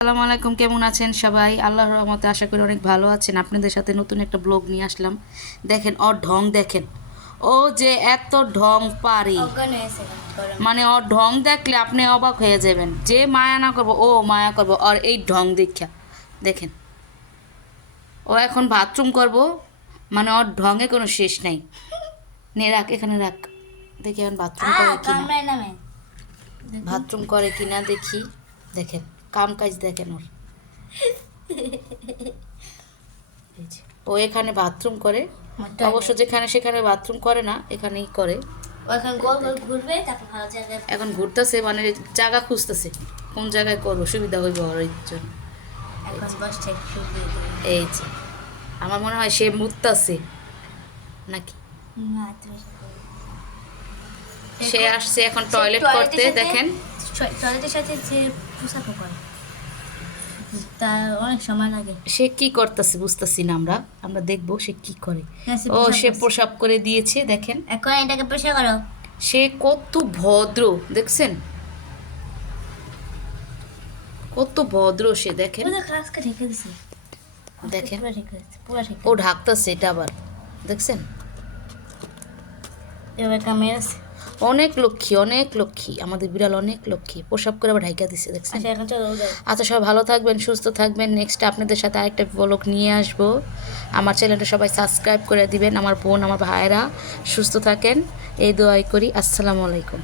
আসসালামু আলাইকুম কেমন আছেন সবাই? আল্লাহর রহমতে আশা করি অনেক ভালো আছেন। আপনাদের সাথে নতুন একটা ব্লগ নিয়ে আসলাম। দেখেন ওর ঢং দেখেন। ও যে এত ঢং পারে। মানে ওর ঢং দেখলে আপনি অবাক হয়ে যাবেন। যে মায়া না করব ও মায়া করব। আর এই ঢং দেখা। দেখেন ও এখন বাথরুম করব। মানে ওর ঢঙে কোনো শেষ নাই। নে রাখ এখানে রাখ। দেখি এখন বাথরুম করে কিনা। বাথরুম করে কিনা দেখি। দেখেন। কাম কাজ দেখেন ওর। ও এখানে বাথরুম করে। অবশ্য যেখানে সেখানে বাথরুম করে না এখানেই করে। এখন ঘুরতেছে মানে জায়গা খুঁজতেছে কোন জায়গায় করব সুবিধা হইব ওর জন্য। এই যে। আমার মনে হয় সে মুততাছে নাকি? সে আসছে এখন টয়লেট করতে দেখেন। টয়লেটের সাথে যে পোশাকও করে। তার অনেক সময় লাগে। সে কি করতেছে বুঝতেছি না আমরা। আমরা দেখব সে কি করে। হ্যাঁ, ও সে প্রসাব করে দিয়েছে দেখেন। এখন এটাকে পোশাক করো। সে কত ভদ্র দেখছেন? কত ভদ্র সে দেখেন। দেখেন। ও ঢাকতেছে এটা আবার দেখছেন? এবার কামে আছে। অনেক লক্ষ্মী অনেক লক্ষ্মী। আমাদের বিড়াল অনেক লক্ষ্মী। প্রসাব করে আবার ঢাইকা দিচ্ছে দেখছেন? আচ্ছা আচ্ছা সবাই ভালো থাকবেন সুস্থ থাকবেন। নেক্সট আপনাদের সাথে আরেকটা ব্লগ নিয়ে আসব। আমার চ্যানেলটা সবাই সাবস্ক্রাইব করে দিবেন আমার বোন আমার ভাইয়েরা। সুস্থ থাকেন এই দোয়াই করি। আসসালামু আলাইকুম।